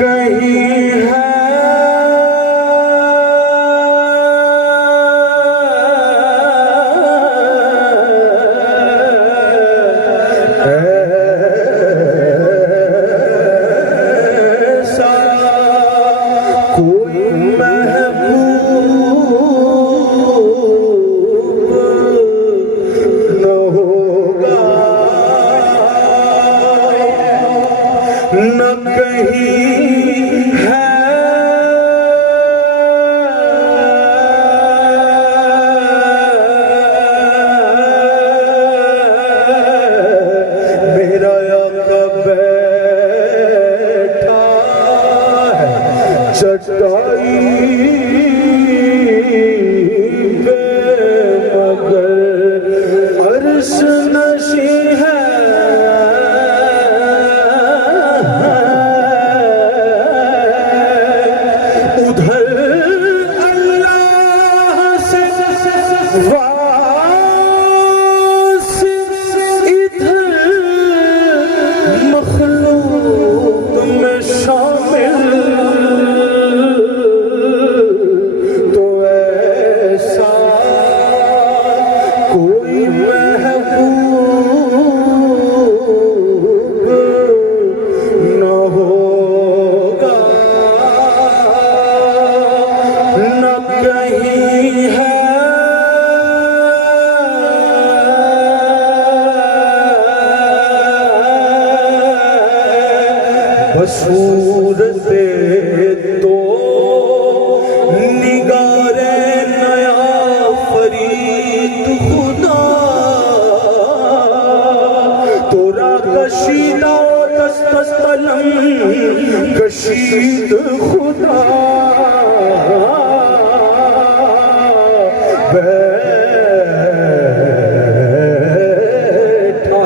कहीं है ऐसा कोई महबूब न होगा, न कहीं है मेरा आका बैठा है चटाई पे, मगर अर्श नशी है उधर अल्लाह से वासी, इधर मखलूक में शामिल, तो ऐसा कोई महबूब न होगा, न कहीं है बसूरते तो निगारे नया फरीद खुदा, तोरा कशीदा दस्तलम कशीद खुदा, बैठा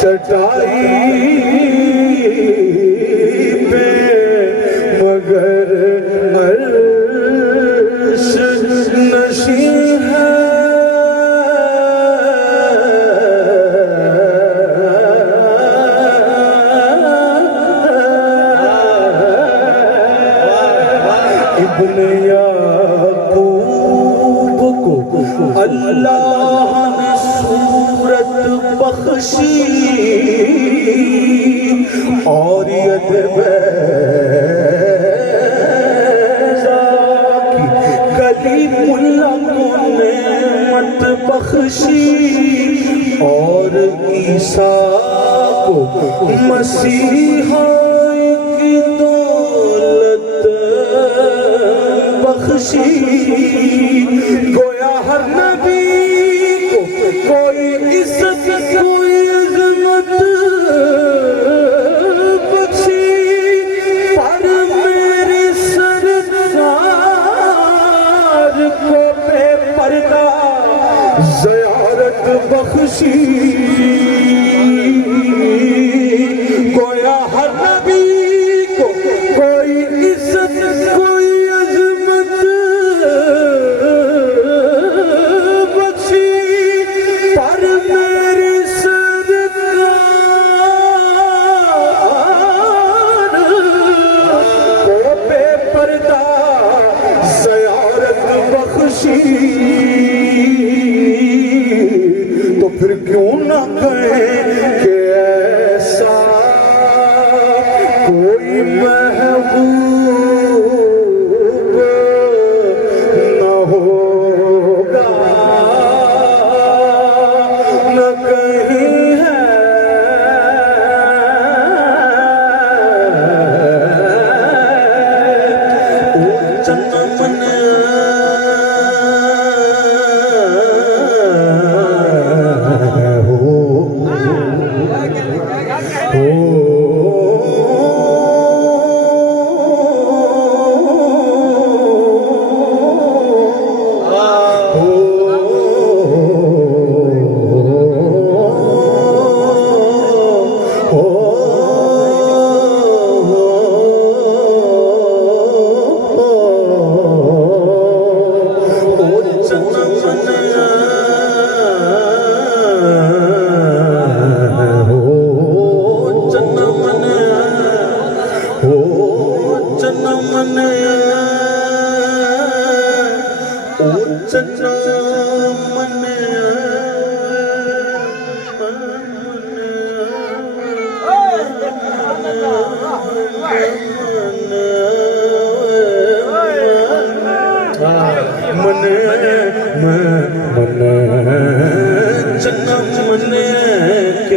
चटाई पे, मगर अर्श नशी है इब्ने याकूब को अल्लाह ने सूरत बख्शी और यद कलीमुल्लाह को नेमत बख्शी, और ईसा को मसीहा की दौलत बख्शी, गोया हर नबी को कोई इज्जत कोई अज़मत बख्शी, पर मेरे सरदार को बेपर्दा ज़ियारत बख्शी, गोया हर नबी को कोई इज्जत कोई अज़मत बख्शी, पर मेरे सरदार को बेपर्दा ज़ियारत बख्शी, तो फिर क्यों ना कहें कि ऐसा कोई महबूब न होगा, न कहीं है ओ चन्नमन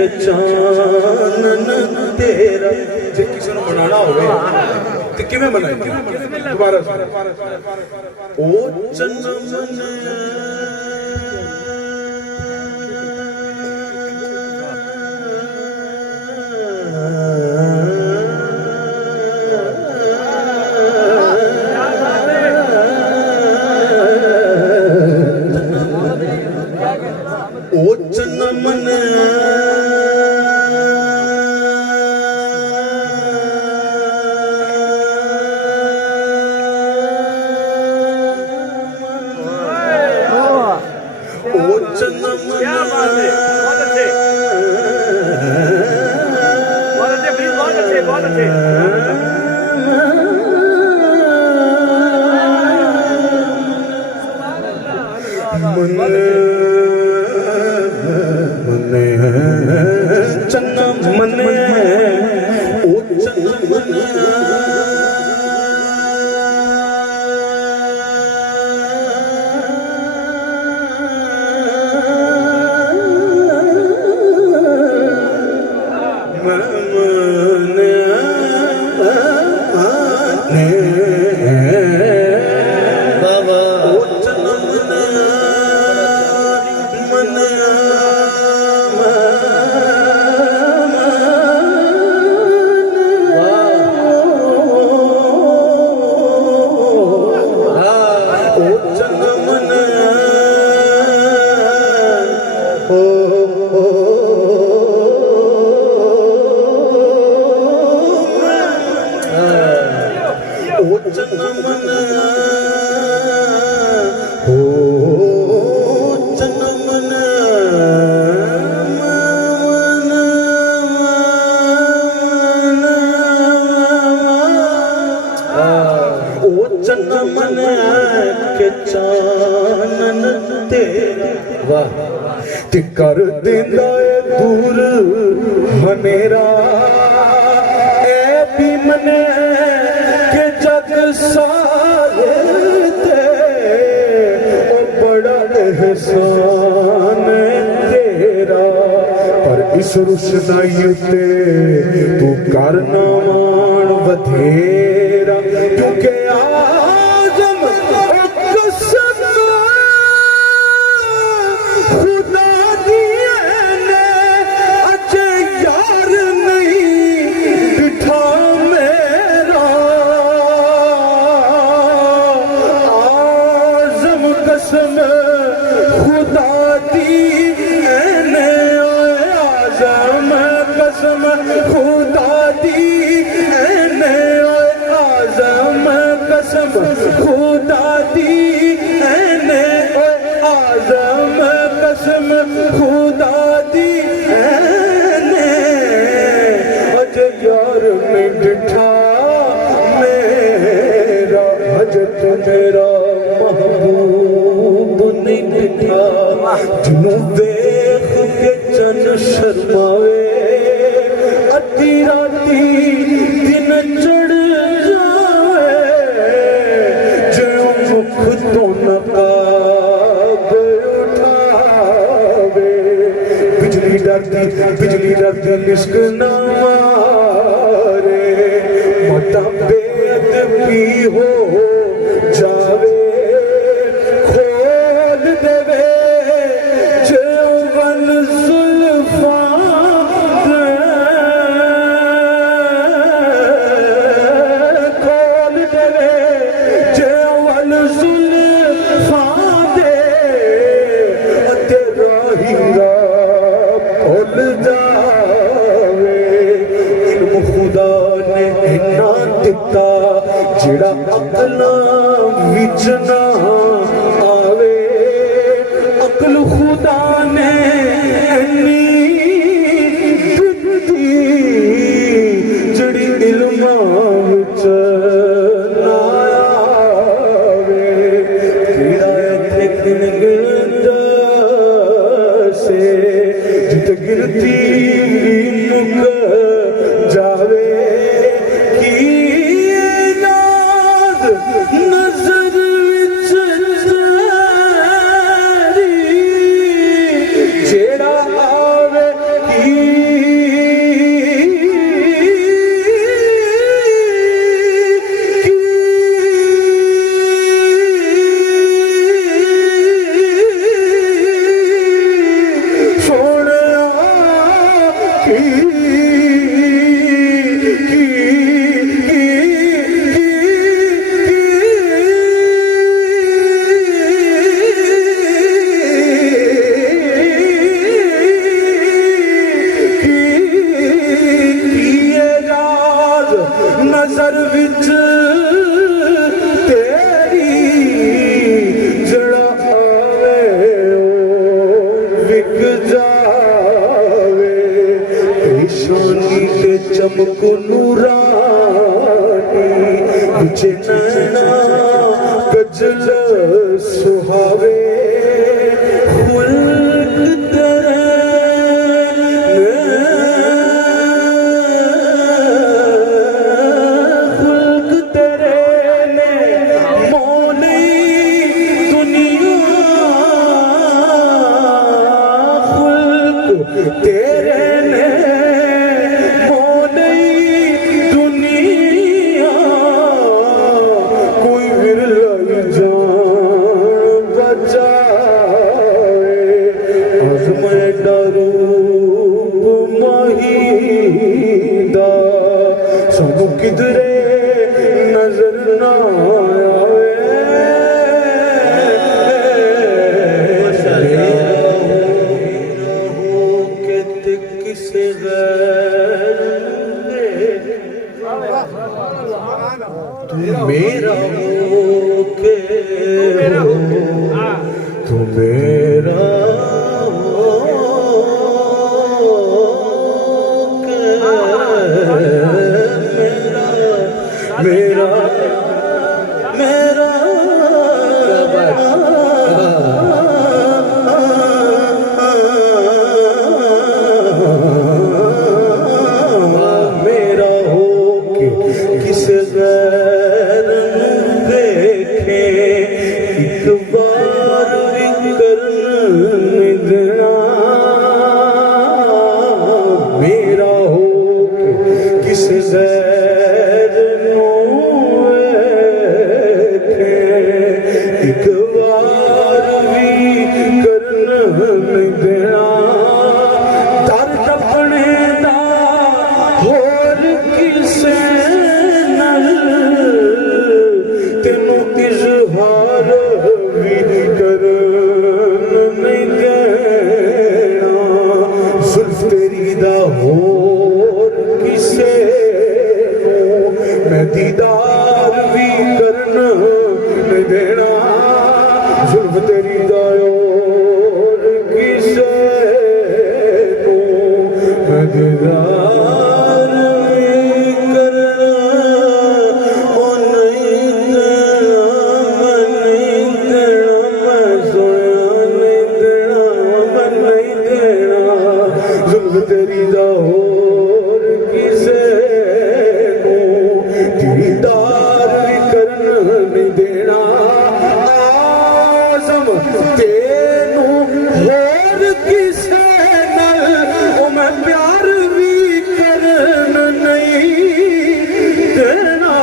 के चानन तेरा। जे किसी ने मनाना होवे ते किवें मनाएंगे? दोबारा ओ चन्ना मन्या ओ चन्ना मन्या चन्ना मने ओ चन्ना मने चानन तेरा। वाह ते कर देंदा है दूर हनेरा ए भी मने के जग सारे ते ओ बड़ा एहसान तेरा। पर इस रुशनाई ते तू करना मान बथेरा क्योंकि मेरा महबूब नहीं दिखा जिन्हों देख के चन शर्मावे अद्धी राती दिन चढ़ जावे जो मुख तो नकाब उठावे। बिजली डरती लिश्क ना मारे मता बेअदबी हो जावे खोल देवे जवन जुल्फा खोल देवे जवन जुल्फा दे तेरा हीरा खोल जावे। इल्म खुदा ने इन्ना दिता जिड़ा अकला विच ना आवे। अकल खुदा ने इन्नी दित्ती जिड़ी इल्मां विच ना आवे। कीड़ा इत्थे गिन से जित गिनती मुक जावे। नजर विच जेड़ा आवे की नजर विच तेरी जड़ा आवे विक जावे पेशानी ते चमक नूरानी विच नैना गजल सुहावे तेरे ने मोने दुनिया कोई विरला जान बचाए आज मैं डरूप माहीदा सानू किधरे नजर ना तू मेरा हो के हो तू मेरा हो के मेरा मेरा मेरा हो के किस गैर देखे एक बार भी करने देना मेरा हो के किस गैर देखे एक बार भी करने देना दर टपने दा होर किसे तेनू इजहार भी करन नहीं देना जुल्फ तेरी दा होर किसे मैं दीदार भी करन नहीं देना जुल्फ तेरी दा होर किसे मैं दीदार तेरी दा होर किसे को दीदार भी करन नहीं देना आज़म तेनू होर किसे नाल ओ मैं प्यार भी करन नहीं देना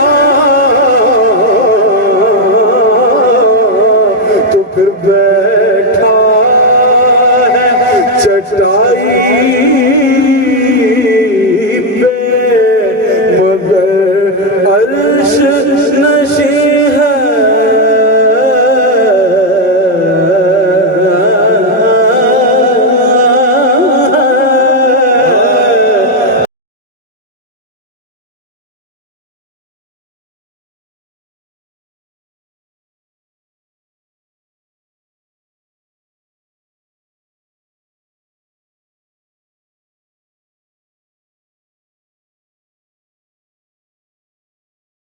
तो फिर बैठा है चटाई